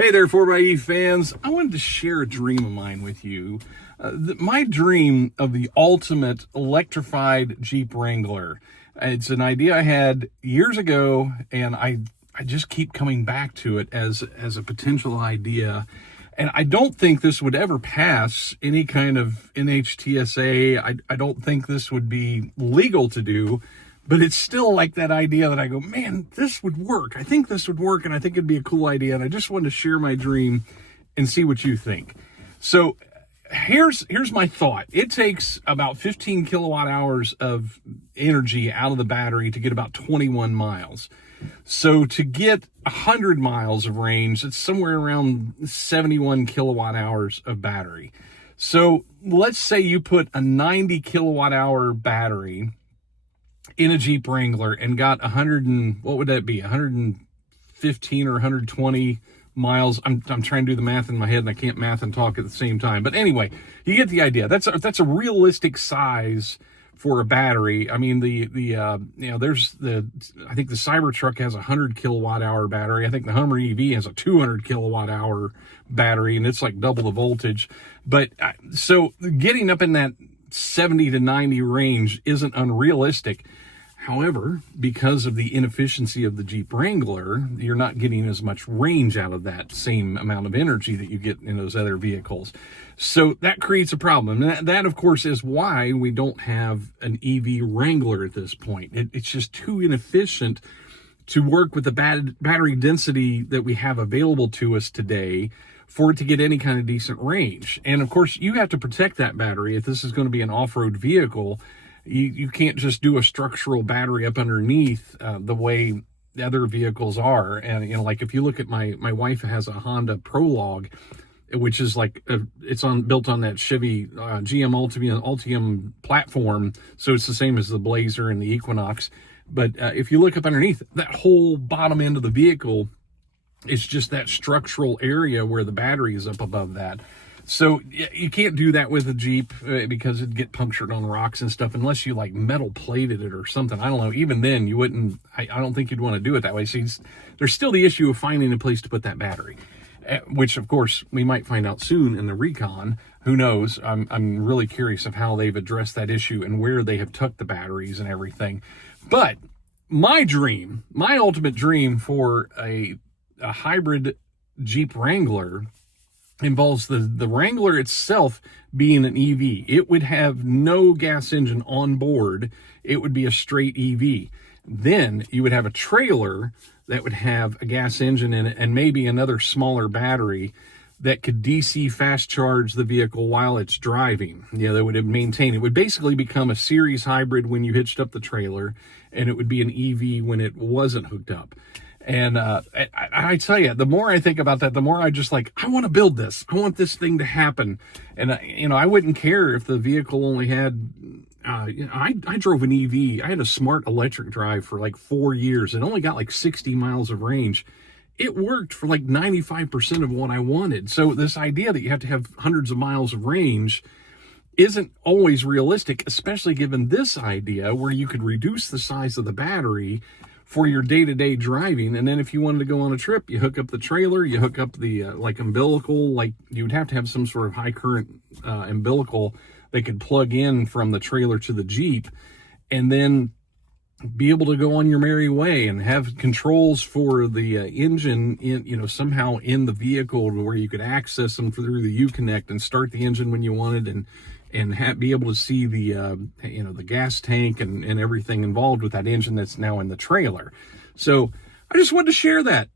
Hey there, 4xe fans. I wanted to share a dream of mine with you. My dream of the ultimate electrified Jeep Wrangler. It's an idea I had years ago, and I just keep coming back to it as a potential idea. And I don't think this would ever pass any kind of NHTSA. I don't think this would be legal to do. But it's still like that idea that I go, man, this would work. I think this would work, and I think it'd be a cool idea. And I just wanted to share my dream and see what you think. So here's my thought. It takes about 15 kilowatt hours of energy out of the battery to get about 21 miles. So to get 100 miles of range, it's somewhere around 71 kilowatt hours of battery. So let's say you put a 90 kilowatt hour battery in a Jeep Wrangler and got 115 or 120 miles. I'm trying to do the math in my head, and I can't math and talk at the same time. But anyway, you get the idea. That's a realistic size for a battery. I mean, there's I think the Cybertruck has a 100 kilowatt hour battery. I think the Hummer EV has a 200 kilowatt hour battery, and it's like double the voltage. But so getting up in that 70 to 90 range isn't unrealistic. However, because of the inefficiency of the Jeep Wrangler, you're not getting as much range out of that same amount of energy that you get in those other vehicles. So that creates a problem. And that of course, is why we don't have an EV Wrangler at this point. It's just too inefficient to work with the battery density that we have available to us today for it to get any kind of decent range. And of course, you have to protect that battery. If this is going to be an off-road vehicle, you can't just do a structural battery up underneath the way the other vehicles are. And like if you look at my wife has a Honda Prologue, which is like built on that Chevy GM Ultium platform, so it's the same as the Blazer and the Equinox. But if you look up underneath, that whole bottom end of the vehicle, it's just that structural area where the battery is up above that. So you can't do that with a Jeep because it'd get punctured on rocks and stuff unless you like metal plated it or something. I don't know. Even then you wouldn't, I don't think you'd want to do it that way. So there's still the issue of finding a place to put that battery, which of course we might find out soon in the Recon. Who knows? I'm really curious of how they've addressed that issue and where they have tucked the batteries and everything. But my ultimate dream for a hybrid Jeep Wrangler involves the Wrangler itself being an EV. It would have no gas engine on board. It would be a straight EV. Then you would have a trailer that would have a gas engine in it and maybe another smaller battery that could DC fast charge the vehicle while it's driving. That would maintain. It would basically become a series hybrid when you hitched up the trailer, and it would be an EV when it wasn't hooked up. And I tell you, the more I think about that, the more I just like, I want to build this. I want this thing to happen. And, I wouldn't care if the vehicle only had, I drove an EV. I had a smart electric drive for like 4 years and only got like 60 miles of range. It worked for like 95% of what I wanted. So this idea that you have to have hundreds of miles of range isn't always realistic, especially given this idea where you could reduce the size of the battery for your day-to-day driving. And then if you wanted to go on a trip, you hook up the trailer, you hook up the umbilical, like you would have to have some sort of high current umbilical that could plug in from the trailer to the Jeep, and then be able to go on your merry way and have controls for the engine in, somehow in the vehicle where you could access them through the Uconnect and start the engine when you wanted, and be able to see the the gas tank and everything involved with that engine that's now in the trailer. So I just wanted to share that.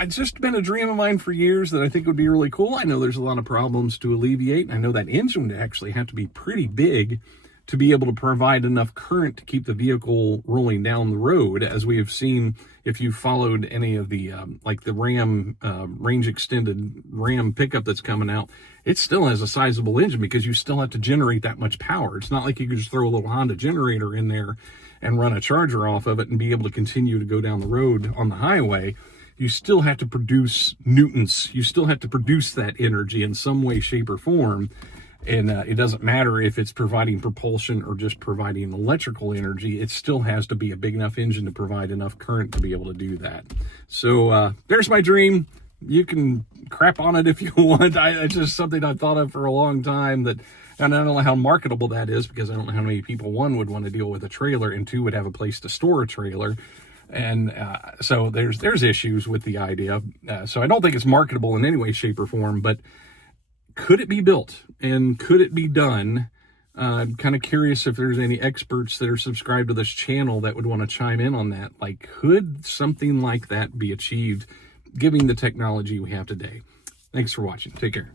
It's just been a dream of mine for years that I think would be really cool. I know there's a lot of problems to alleviate. I know that engine would actually have to be pretty big to be able to provide enough current to keep the vehicle rolling down the road, as we have seen if you followed any of the like the Ram range extended Ram pickup that's coming out. It still has a sizable engine because you still have to generate that much power. It's not like you could just throw a little Honda generator in there and run a charger off of it and be able to continue to go down the road on the highway. You still have to produce newtons. You still have to produce that energy in some way, shape, or form. And it doesn't matter if it's providing propulsion or just providing electrical energy. It still has to be a big enough engine to provide enough current to be able to do that. So there's my dream. You can crap on it if you want. It's just something I've thought of for a long time, that, and I don't know how marketable that is, because I don't know how many people, one, would want to deal with a trailer, and two, would have a place to store a trailer. And so there's issues with the idea. So I don't think it's marketable in any way, shape, or form, but could it be built and could it be done? I'm kind of curious if there's any experts that are subscribed to this channel that would want to chime in on that. Like, could something like that be achieved, given the technology we have today? Thanks for watching. Take care.